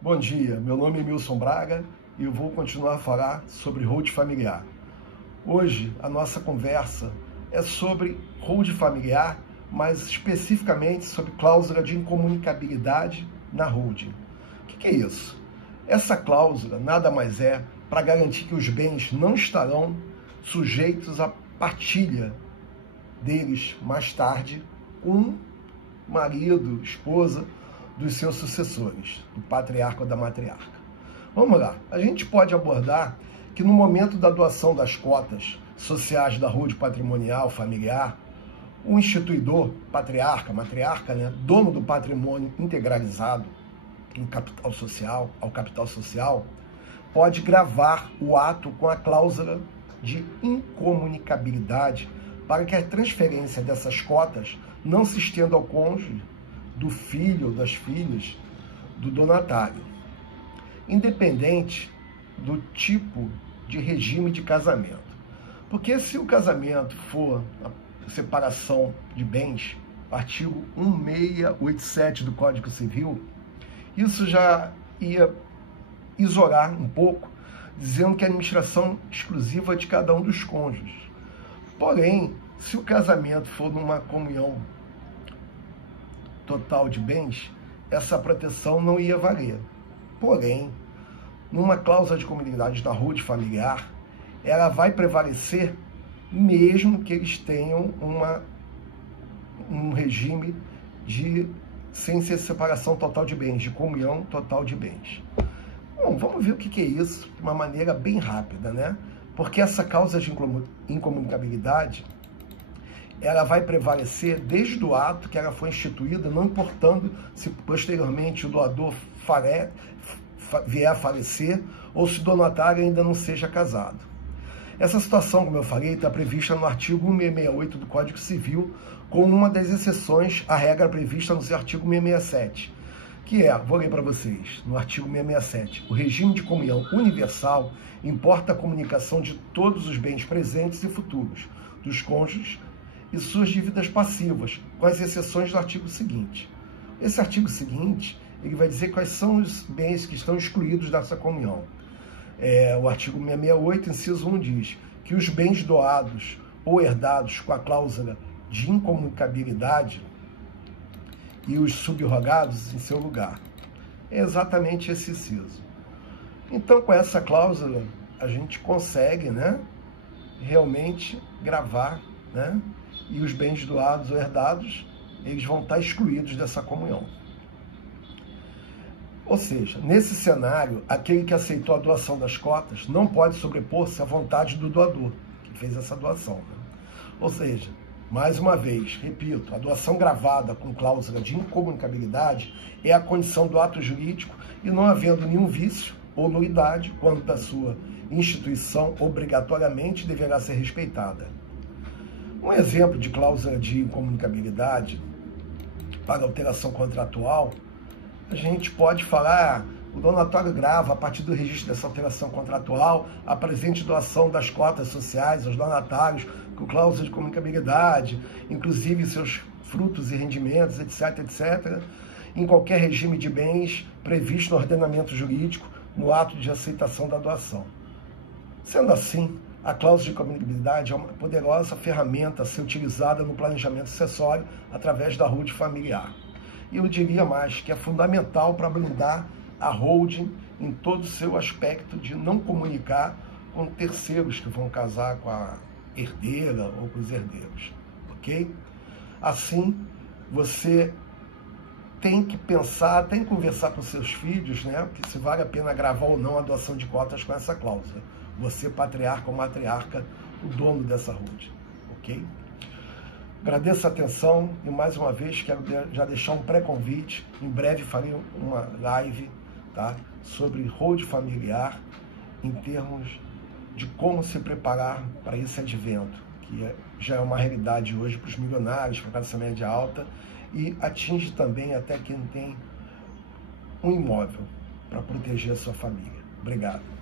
Bom dia, meu nome é Milson Braga e eu vou continuar a falar sobre holding familiar. Hoje a nossa conversa é sobre holding familiar, mas especificamente sobre cláusula de incomunicabilidade na holding. O que é isso? Essa cláusula nada mais é para garantir que os bens não estarão sujeitos à partilha deles mais tarde com marido, esposa, dos seus sucessores, do patriarca ou da matriarca. Vamos lá, a gente pode abordar que no momento da doação das cotas sociais da holding patrimonial familiar, o instituidor, patriarca, matriarca, dono do patrimônio integralizado ao capital social, pode gravar o ato com a cláusula de incomunicabilidade para que a transferência dessas cotas não se estenda ao cônjuge, do filho ou das filhas do donatário, independente do tipo de regime de casamento. Porque se o casamento for a separação de bens, artigo 1687 do Código Civil, isso já ia isolar um pouco, dizendo que a administração exclusiva é de cada um dos cônjuges. Porém, se o casamento for numa comunhão total de bens, essa proteção não ia valer. Porém, numa cláusula de comunidade da holding familiar, ela vai prevalecer mesmo que eles tenham um regime sem ser separação total de bens, de comunhão total de bens. Bom, vamos ver o que é isso de uma maneira bem rápida, Porque essa cláusula de incomunicabilidade ela vai prevalecer desde o ato que ela foi instituída, não importando se posteriormente o doador vier a falecer ou se o donatário ainda não seja casado. Essa situação, como eu falei, está prevista no artigo 1668 do Código Civil, com uma das exceções à regra prevista no seu artigo 667, que é, vou ler para vocês, no artigo 667, o regime de comunhão universal importa a comunicação de todos os bens presentes e futuros dos cônjuges e suas dívidas passivas, com as exceções do artigo seguinte. Esse artigo seguinte, ele vai dizer quais são os bens que estão excluídos dessa comunhão. O artigo 668, inciso 1, diz que os bens doados ou herdados com a cláusula de incomunicabilidade e os subrogados em seu lugar. É exatamente esse inciso. Então, com essa cláusula, a gente consegue, realmente gravar, e os bens doados ou herdados, eles vão estar excluídos dessa comunhão. Ou seja, nesse cenário, aquele que aceitou a doação das cotas não pode sobrepor-se à vontade do doador, que fez essa doação. Ou seja, mais uma vez, repito, a doação gravada com cláusula de incomunicabilidade é a condição do ato jurídico e não havendo nenhum vício ou nulidade quando da sua instituição obrigatoriamente deverá ser respeitada. Um exemplo de cláusula de incomunicabilidade para alteração contratual, a gente pode falar, o donatário grava a partir do registro dessa alteração contratual a presente doação das cotas sociais aos donatários com cláusula de comunicabilidade, inclusive seus frutos e rendimentos, etc., etc., em qualquer regime de bens previsto no ordenamento jurídico no ato de aceitação da doação. Sendo assim, a cláusula de comunicabilidade é uma poderosa ferramenta a ser utilizada no planejamento sucessório através da holding familiar. E eu diria mais que é fundamental para blindar a holding em todo o seu aspecto de não comunicar com terceiros que vão casar com a herdeira ou com os herdeiros, ok? Assim, você tem que pensar, tem que conversar com seus filhos, que se vale a pena gravar ou não a doação de cotas com essa cláusula. Você, patriarca ou matriarca, o dono dessa holding, ok? Agradeço a atenção e, mais uma vez, quero já deixar um pré-convite. Em breve farei uma live, sobre holding familiar em termos de como se preparar para esse advento, que já é uma realidade hoje para os milionários, para a classe média alta, e atinge também até quem tem um imóvel para proteger a sua família. Obrigado.